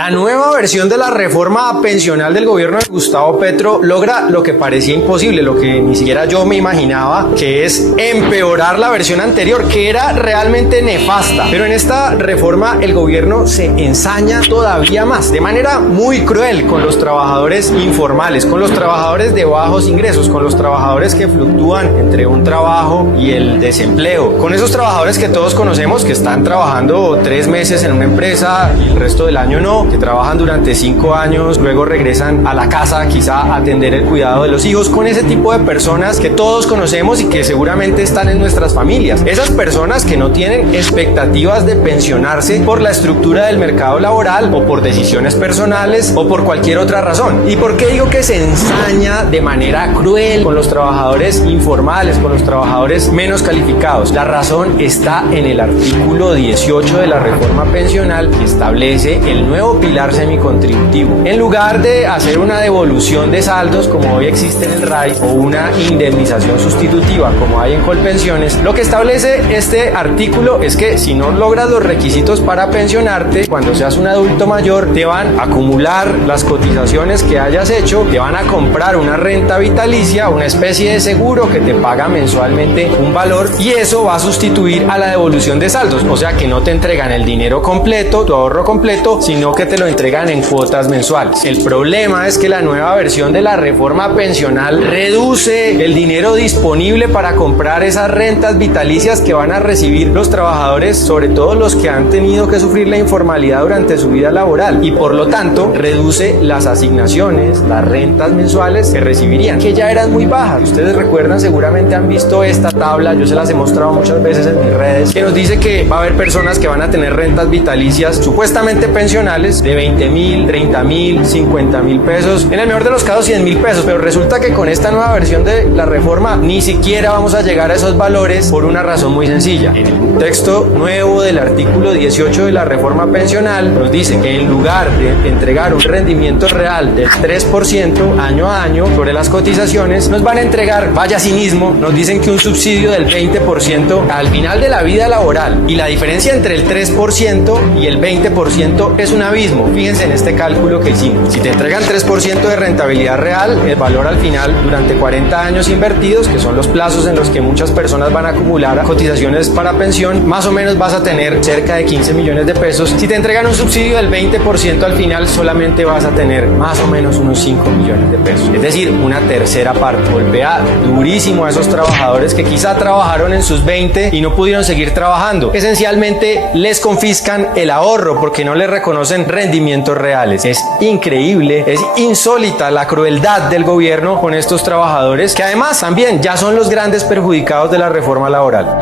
La nueva versión de la reforma pensional del gobierno de Gustavo Petro logra lo que parecía imposible, lo que ni siquiera yo me imaginaba, que es empeorar la versión anterior, que era realmente nefasta. Pero en esta reforma el gobierno se ensaña todavía más, de manera muy cruel, con los trabajadores informales, con los trabajadores de bajos ingresos, con los trabajadores que fluctúan entre un trabajo y el desempleo, con esos trabajadores que todos conocemos, que están trabajando 3 meses en una empresa y el resto del año no, que trabajan durante 5 años, luego regresan a la casa quizá a atender el cuidado de los hijos, con ese tipo de personas que todos conocemos y que seguramente están en nuestras familias. Esas personas que no tienen expectativas de pensionarse por la estructura del mercado laboral o por decisiones personales o por cualquier otra razón. ¿Y por qué digo que se ensaña de manera cruel con los trabajadores informales, con los trabajadores menos calificados? La razón está en el artículo 18 de la reforma pensional, que establece el nuevo pilar semicontributivo. En lugar de hacer una devolución de saldos como hoy existe en el RAI o una indemnización sustitutiva como hay en Colpensiones, lo que establece este artículo es que si no logras los requisitos para pensionarte, cuando seas un adulto mayor, te van a acumular las cotizaciones que hayas hecho, te van a comprar una renta vitalicia, una especie de seguro que te paga mensualmente un valor, y eso va a sustituir a la devolución de saldos, o sea que no te entregan el dinero completo, tu ahorro completo, sino que te lo entregan en cuotas mensuales. El problema es que la nueva versión de la reforma pensional reduce el dinero disponible para comprar esas rentas vitalicias que van a recibir los trabajadores, sobre todo los que han tenido que sufrir la informalidad durante su vida laboral, y por lo tanto reduce las asignaciones, las rentas mensuales que recibirían, que ya eran muy bajas. Ustedes recuerdan, seguramente han visto esta tabla, yo se las he mostrado muchas veces en mis redes, que nos dice que va a haber personas que van a tener rentas vitalicias supuestamente pensionales de 20,000, 30,000, 50,000 pesos, en el mejor de los casos 100,000 pesos, pero resulta que con esta nueva versión de la reforma ni siquiera vamos a llegar a esos valores por una razón muy sencilla. En el texto nuevo del artículo 18 de la reforma pensional nos dice que en lugar de entregar un rendimiento real del 3% año a año sobre las cotizaciones, nos van a entregar, vaya cinismo, nos dicen que un subsidio del 20% al final de la vida laboral, y la diferencia entre el 3% y el 20% es un abismo. Fíjense en este cálculo que hicimos. Si te entregan 3% de rentabilidad real, el valor al final durante 40 años invertidos, que son los plazos en los que muchas personas van a acumular cotizaciones para pensión, más o menos vas a tener cerca de 15 millones de pesos. Si te entregan un subsidio del 20% al final, solamente vas a tener más o menos unos 5 millones de pesos. Es decir, una tercera parte. Golpea durísimo a esos trabajadores que quizá trabajaron en sus 20 y no pudieron seguir trabajando. Esencialmente les confiscan el ahorro porque no les reconocen rendimientos reales. Es increíble, es insólita la crueldad del gobierno con estos trabajadores, que además también ya son los grandes perjudicados de la reforma laboral.